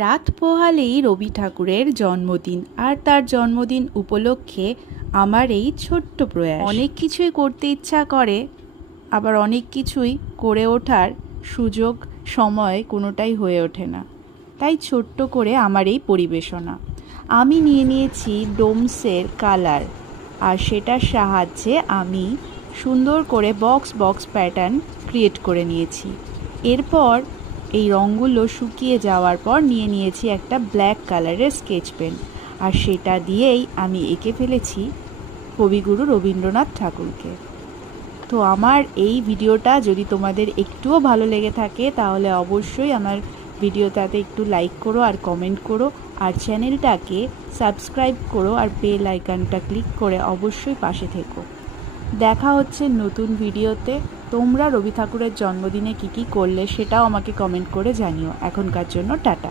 রাত পোহালেই রবি ঠাকুরের জন্মদিন, আর তার জন্মদিন উপলক্ষে আমার এই ছোট্ট প্রয়াস। অনেক কিছুই করতে ইচ্ছা করে, আবার অনেক কিছুই করে ওঠার সুযোগ সময় কোনোটাই হয়ে ওঠে না। তাই ছোট্ট করে আমার এই পরিবেশনা। আমি নিয়ে নিয়েছি ডোমসের কালার, আর সেটার সাহায্যে আমি সুন্দর করে বক্স বক্স প্যাটার্ন ক্রিয়েট করে নিয়েছি। এরপর এই রঙগুলো শুকিয়ে যাওয়ার পর নিয়ে নিয়েছি একটা ব্ল্যাক কালারের স্কেচ পেন, আর সেটা দিয়েই আমি এঁকে ফেলেছি কবিগুরু রবীন্দ্রনাথ ঠাকুরকে। তো আমার এই ভিডিওটা যদি তোমাদের একটুও ভালো লেগে থাকে তাহলে অবশ্যই আমার ভিডিওটাতে একটু লাইক করো আর কমেন্ট করো, আর চ্যানেলটাকে সাবস্ক্রাইব করো, আর বেল আইকনটা ক্লিক করে অবশ্যই পাশে থেকো। দেখা হচ্ছে নতুন ভিডিওতে। তোমরা রবি ঠাকুরের জন্মদিনে কী কী করলে সেটাও আমাকে কমেন্ট করে জানিও। এখনকার জন্য টাটা।